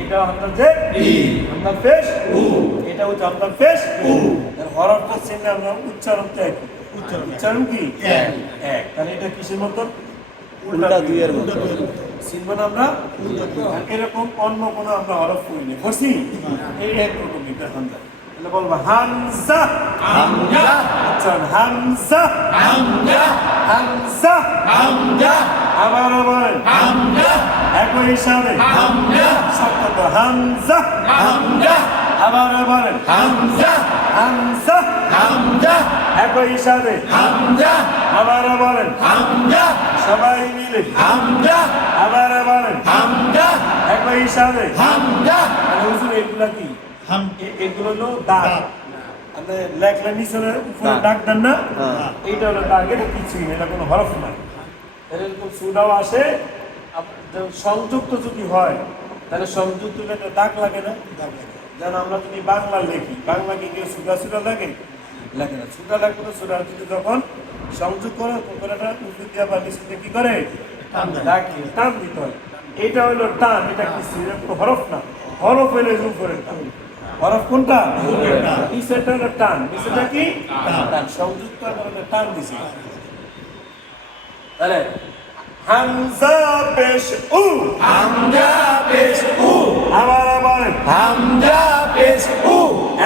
এটা হামজা জের ই, হামজা পেশ উ, এটা হচ্ছে হামজা পেশ উ। এর হরফটা চিহ্ন আমরা উচ্চারণটা একই। উচ্চারণ কি এক। তাহলে এটা কিসের মতন? উল্টা দুইয়ের মতো। চিনব না আমরা এরকম অন্য কোনো আমরা হরফ করিনি বসি এই একরকম এটা হামজা। তাহলে বলবো হামজা হামজা উচ্চারণ হামজা হামজা হামজা হামজা আবার বলেন হামজা একই হিসাবে হামজা শব্দ হামজা হামজা আবার বলেন হামজা হামজা হামজা একই হিসাবে হামজা আবার বলেন হামজা সবাই মিলে হামজা আবার বলেন হামজা একই হিসাবে। হামজা মানে হুজুর এগুলা কি এগুলো হলো দাগ। আপনি লেখলে নিচে উপরে দাগ দেন না, এইটা হলো দাগ। এটা কিছুই না, এটা কোনো হরফ না। এরকম সুদাও আসে সংযুক্ত যদি হয় তাহলে সংযুক্ত একটা দাগ লাগে না? যেন আমরা যদি বাংলা লিখি, বাংলা কি কেউ সুদা সুদা লাগে? লাগে না। সুদা লাগবে না। সুদা যদি যখন সংযোগ করে তখন একটা উপর দিয়ে বা নিচে দিয়ে কি করে দাগ দিয়ে টান দিতে হয়। এইটা হলো টান, এটা কিছু হরফ না। হরফ হইলে উপরের টান। হরফ কোনটা? নিচেরটা হলো টান। নিচেরটা কি টান? সংযুক্ত একটা টান দিছে। তাহলে হামজা পেশ উ, হামজা পেশ উ, আবার বলেন হামজা পেশ উ,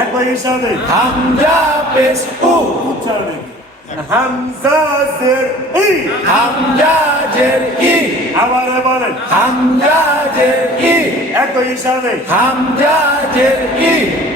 একই হিসাবে হামজা পেশ উ, উচ্চারণ হামজা জের ই, হামজা জের ই, আবার বলেন হামজা জের ই, একই হিসাবে হামজা জের ই,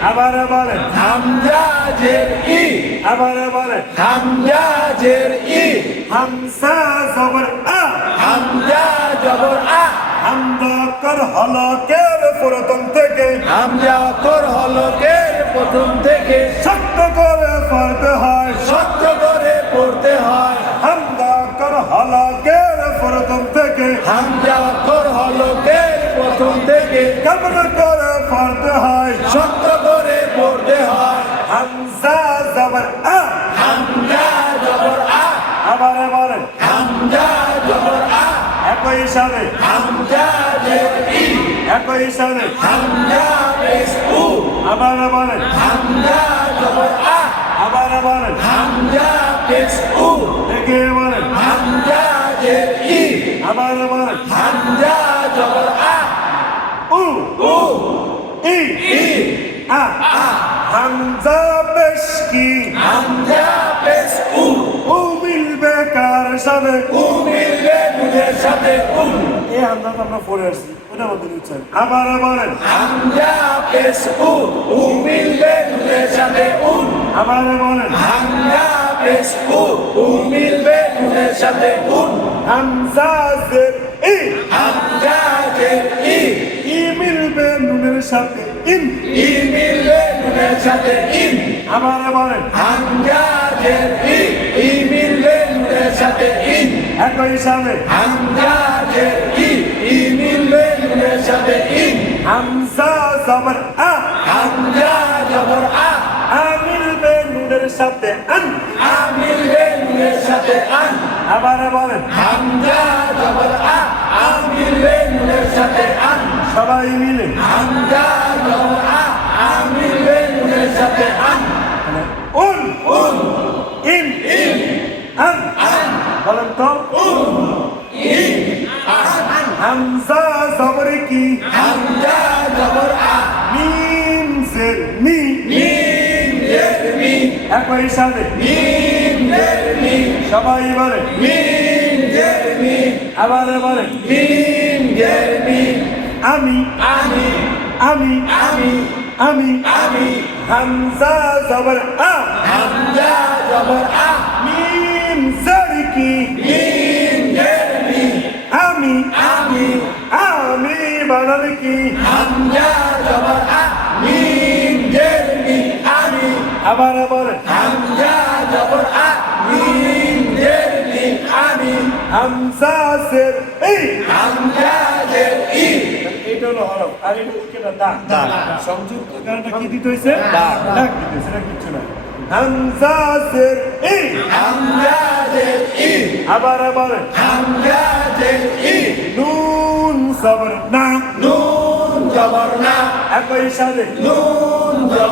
আবার বলেন হামজা জের ই, আবার বলেন হামজা জের ই, হামজা জবর আ, হামজা জবর আ, হামজা কর হলকের প্রথম থেকে হামজা কর হলকের প্রথম থেকে শক্ত করে পড়তে হয়। শক্ত করে পড়তে হয়। হামজা কর হলকের প্রথম থেকে হামজা কর হলকের প্রথম থেকে কেমন করে পড়তে হয়। শক্ত করে পড়তে হয়। হামজা জবর আ, হামজা জবর আ, আবার বলেন হামজা জবর আ, একই হিসাবে হামজা জের ই, একই হিসাবে হামজা পেশ উ, আবার বলেন হামজা জবর আ, আবার বলেন হামজা পেশ উ, দেখে বলেন হামজা জের ই, আবার বলেন হামজা জবর আ, উ উ, ই ই, আ আ, হামজা পেশ কি হামজা পেশ উ, উ মিলবে কার সাথে? উ মিলবে নুনের সাথে উন। এই হামজা তো আমরা পড়ে আসছি, ওটা মধ্যে উচ্চারণ আবার বলেন হামজা পেশ উ, উ মিলবে নুনের সাথে উন। আবার বলেন হামজা পেশ উ, উ মিলবে নুনের সাথে উন। হামজা জের ই, হামজা জের ই, ই মিলবে নুনের সাথে ইন, ই মিলবে নুনের সাথে ইন। আবার বলেন হামজা জের ই, ই মিলবে নুনের সাথে ইন। একই হিসাবে হামজা জের ই, ই মিলবে নুনের সাথে ইন। হামজা জবর আ, হামজা জবর আ, আ মিলবে নুনের সাথে আন, আ মিলবে নুনের সাথে আন। আবার বলেন হামজা জবর আ, আ মিলবে নুনের সাথে আন। সবাই মিলে হামজা জবর আ, আ মিলবে নুনের সাথে আন। উন উন, ইন ইন, আন, আন, বলেন তো উন, ইন, আন। হামজা জবর কি হামজা জবর আ, মিম জের মি, মিম জের মি, একই হিসাবে মিম জের মি, সবাই বলে মিম জের মি, আবার বলে মিম জের মি। আমি আমি, আমি আমি, আমি আমি, হামজা জবর আ, হামজা জবর আ, মিম জের কি মিম জের মি, আমি আমি, আমি বানান কি হামজা জবর আ, মিম জের মি, আমি, আবার বলে হামজা জবর আ, মিম জের মি, আমি, হামজা জের ই, হামজা জের ই, এটা হলো হরফ আর এটা হচ্ছে দাগ। সংযুক্ত কারণটা কি দিতে হয়েছে? দাগ। দাগ দিতে হয়েছে, এটা কিচ্ছু না। হামজা জের ই, হামজা জের ই, আবার বলেন হামজা জের ই, নুন জবর না, নুন জবর না একই সাথে নুন জবর